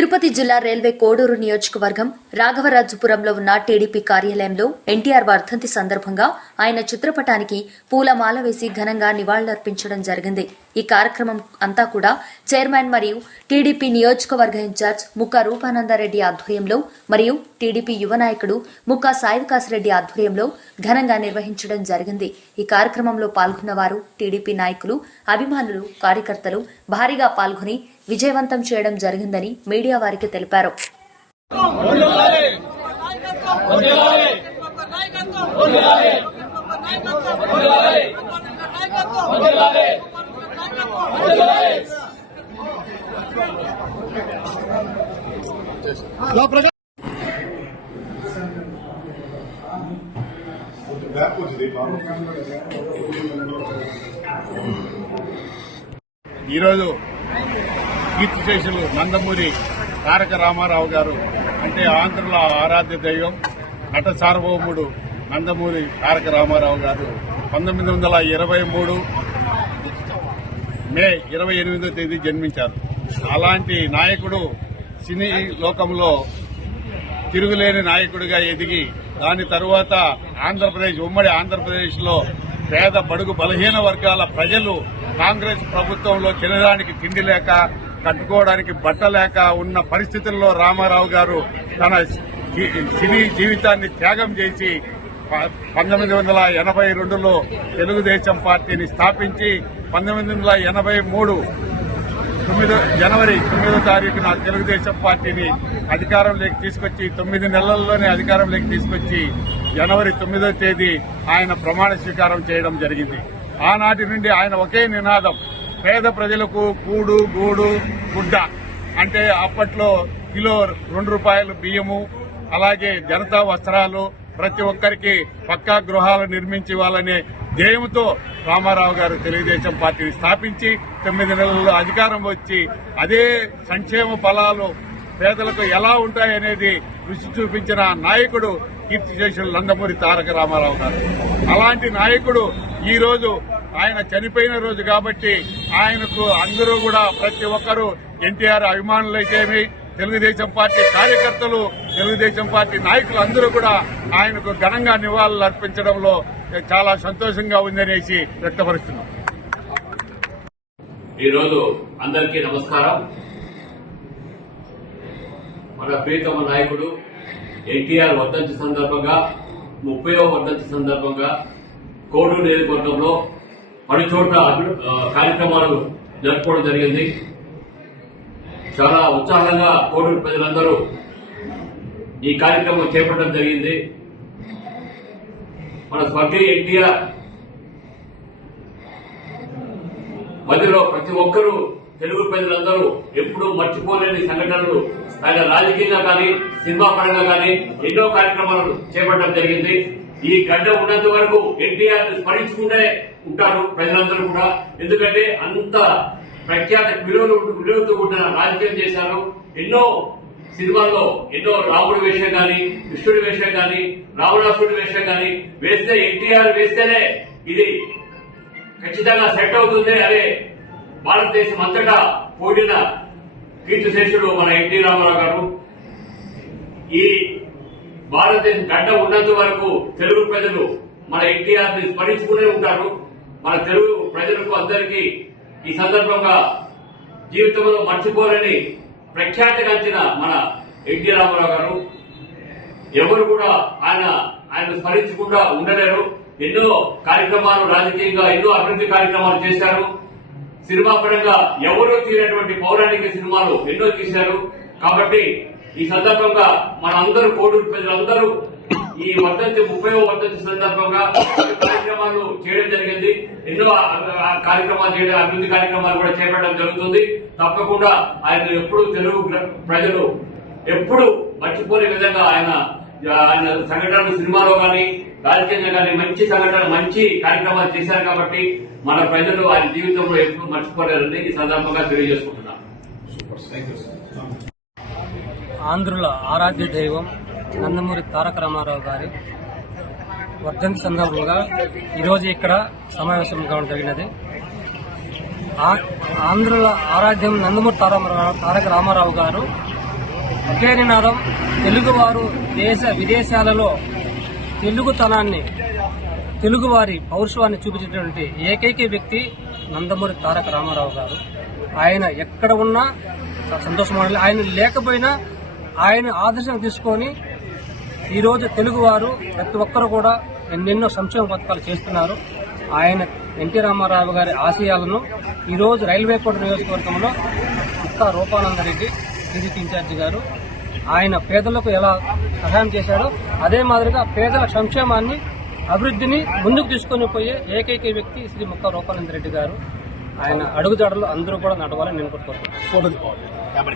తిరుపతి జిల్లా రైల్వే కోడూరు నియోజకవర్గం రాఘవరాజుపురంలో ఉన్న టీడీపీ కార్యాలయంలో ఎన్టీఆర్ వర్ధంతి సందర్భంగా ఆయన చిత్రపటానికి పూలమాల వేసి ఘనంగా నివాళులర్పించడం జరిగింది. ఈ కార్యక్రమం అంతా కూడా చైర్మన్ మరియు టీడీపీ నియోజకవర్గ ఇన్ఛార్జ్ ముక్కా రూపానందరెడ్డి ఆధ్వర్యంలో మరియు టీడీపీ యువ నాయకుడు ముక్కా సాయివికాసరెడ్డి ఆధ్వర్యంలో ఘనంగా నిర్వహించడం జరిగింది. ఈ కార్యక్రమంలో పాల్గొన్న వారు టీడీపీ నాయకులు, అభిమానులు, కార్యకర్తలు భారీగా పాల్గొని విజయవంతం చేయడం జరిగిందని మీడియా వారికి తెలిపారు. ఈరోజు కీర్తిశేషులు నందమూరి తారక రామారావు గారు అంటే ఆంధ్రుల ఆరాధ్య దైవం, నట సార్వభౌముడు నందమూరి తారక రామారావు గారు 1923 మే 28వ తేదీ జన్మించారు. అలాంటి నాయకుడు సినీ లోకంలో తిరుగులేని నాయకుడిగా ఎదిగి దాని తరువాత ఉమ్మడి ఆంధ్రప్రదేశ్లో పేద బడుగు బలహీన వర్గాల ప్రజలు కాంగ్రెస్ ప్రభుత్వంలో తినడానికి తిండి లేక, కట్టుకోవడానికి బట్ట లేక ఉన్న పరిస్థితుల్లో రామారావు గారు తన సినీ జీవితాన్ని త్యాగం చేసి 1982లో తెలుగుదేశం పార్టీని స్థాపించి 1983 జనవరి 9వ తారీఖున తెలుగుదేశం పార్టీని అధికారంలోకి తీసుకొచ్చి 9 నెలల్లోనే అధికారంలోకి తీసుకొచ్చి జనవరి 9వ తేదీ ఆయన ప్రమాణ స్వీకారం చేయడం జరిగింది. ఆనాటి నుండి ఆయన ఒకే నినాదం, పేద ప్రజలకు కూడు గూడు గుడ్డ. అంటే అప్పట్లో కిలో 2 రూపాయలు బియ్యము, అలాగే జనతా వస్త్రాలు, ప్రతి ఒక్కరికి పక్కా గృహాలు నిర్మించి ఇవ్వాలనే ధ్యేయంతో రామారావు గారు తెలుగుదేశం పార్టీని స్థాపించి 9 నెలల్లో అధికారం వచ్చి అదే సంక్షేమ ఫలాలు పేదలకు ఎలా ఉంటాయనేది రుచి చూపించిన నాయకుడు కీర్తిశేషులు నందమూరి తారక రామారావు గారు. అలాంటి నాయకుడు ఈ రోజు ఆయన చనిపోయిన రోజు కాబట్టి ఆయనకు అందరూ కూడా ప్రతి ఒక్కరూ ఎన్టీఆర్ అభిమానులైతేమి, తెలుగుదేశం పార్టీ కార్యకర్తలు, తెలుగుదేశం పార్టీ నాయకులు అందరూ కూడా ఆయనకు ఘనంగా నివాళులు అర్పించడంలో చాలా సంతోషంగా ఉందనేసి వ్యక్తపరుస్తున్నాం. ఈరోజు అందరికీ నమస్కారం. మన ప్రియతమ నాయకుడు ఎన్టీఆర్ వర్ధంతి సందర్భంగా 30వ వర్ధంతి సందర్భంగా కోడూరు నియోజకవర్గంలో పలు చోట్ల కార్యక్రమాలు జరుపుకోవడం జరిగింది. చాలా ఉత్సాహంగా కోడూరు ప్రజలందరూ ఈ కార్యక్రమం చేపట్టడం జరిగింది. మన స్వర్గీయ ఎన్టీఆర్ మధ్యలో ప్రతి ఒక్కరూ, తెలుగు ప్రజలందరూ ఎప్పుడూ మర్చిపోలేని సంఘటనలు ఆయన రాజకీయంగా కానీ సినిమా పరంగా కానీ ఎన్నో కార్యక్రమాలు చేపట్టడం జరిగింది. ఈ గడ్డ ఉన్నంత వరకు ఎన్టీఆర్ స్మరించుకుంటే ఉంటారు ప్రజలందరూ కూడా. ఎందుకంటే అంత ప్రఖ్యాత విలువతో కూడిన రాజకీయం చేశారు. ఎన్నో సినిమాల్లో ఎన్నో రాముడి వేషం కానీ, కృష్ణుడి వేషం కానీ, రావణాసుడి వేషం కానీ వేస్తే ఎన్టీఆర్ వేస్తేనే ఇది ఖచ్చితంగా సెట్ అవుతుంది అనే భారతదేశం అంతటా కూడిన కీర్తిశేషుడు మన ఎన్టీ రామారావు గారు. ఈ భారతదేశం గడ్డ ఉన్నంత వరకు తెలుగు ప్రజలు మన ఎన్టీఆర్ ని స్మరించుకునే ఉంటారు. మన తెలుగు ప్రజలకు అందరికీ ఈ సందర్భంగా జీవితంలో మర్చిపోలేని ప్రఖ్యాతిగాంచిన మన ఎన్టీ రామారావు గారు. ఎవరు కూడా ఆయన స్మరించకుండా ఉండలేరు. ఎన్నో కార్యక్రమాలు రాజకీయంగా ఎన్నో అభివృద్ధి కార్యక్రమాలు చేశారు. సినిమా పరంగా ఎవరూ తీరినటువంటి పౌరాణిక సినిమాలు ఎన్నో తీశారు. కాబట్టి ఈ సందర్భంగా మనందరూ కోడూరు ప్రజలందరూ ఈ 30వ వర్ధంతి సందర్భంగా కార్యక్రమాలు చేయడం జరిగింది. ఎన్నో కార్యక్రమాలు చేయడం, అభివృద్ధి కార్యక్రమాలు కూడా చేపట్టడం జరుగుతుంది. తప్పకుండా ఆయన ఎప్పుడు తెలుగు ప్రజలు ఎప్పుడు మర్చిపోయే విధంగా ఆయన సంఘటనలు సినిమాలో కానీ రాజకీయంగా కానీ మంచి సంఘటనలు, మంచి కార్యక్రమాలు చేశారు. కాబట్టి మన ప్రజలు ఆయన జీవితంలో ఎప్పుడు మర్చిపోలేరని ఈ సందర్భంగా తెలియజేసుకుంటున్నాను. ఆంధ్రుల ఆరాధ్య దైవం నందమూరి తారక రామారావు గారి వర్ధంతి సందర్భంగా ఈరోజు ఇక్కడ సమావేశం కావడం జరిగినది. ఆంధ్రుల ఆరాధ్యం నందమూరి తారక రామారావు గారు ఒకే నినాదం, తెలుగువారు దేశ విదేశాలలో తెలుగుతనాన్ని, తెలుగువారి పౌరుషాన్ని చూపించేటువంటి ఏకైక వ్యక్తి నందమూరి తారక రామారావు గారు. ఆయన ఎక్కడ ఉన్నా సంతోషం. ఆయన లేకపోయినా ఆయన ఆదర్శం తీసుకొని ఈరోజు తెలుగువారు ప్రతి ఒక్కరు కూడా ఎన్నెన్నో సంక్షేమ పథకాలు చేస్తున్నారు. ఆయన ఎన్టీ రామారావు గారి ఆశయాలను ఈరోజు రైల్వే కోట నియోజకవర్గంలో ముక్తా రూపానందరెడ్డి టీడీపీ ఇన్ఛార్జి గారు ఆయన పేదలకు ఎలా సహాయం చేశాడో అదే మాదిరిగా పేదల సంక్షేమాన్ని, అభివృద్ధిని ముందుకు తీసుకొని పోయే ఏకైక వ్యక్తి శ్రీ ముక్తా రూపానందరెడ్డి గారు. ఆయన అడుగుజాడలు అందరూ కూడా నడవాలని నేను కోరుకుంటున్నాను.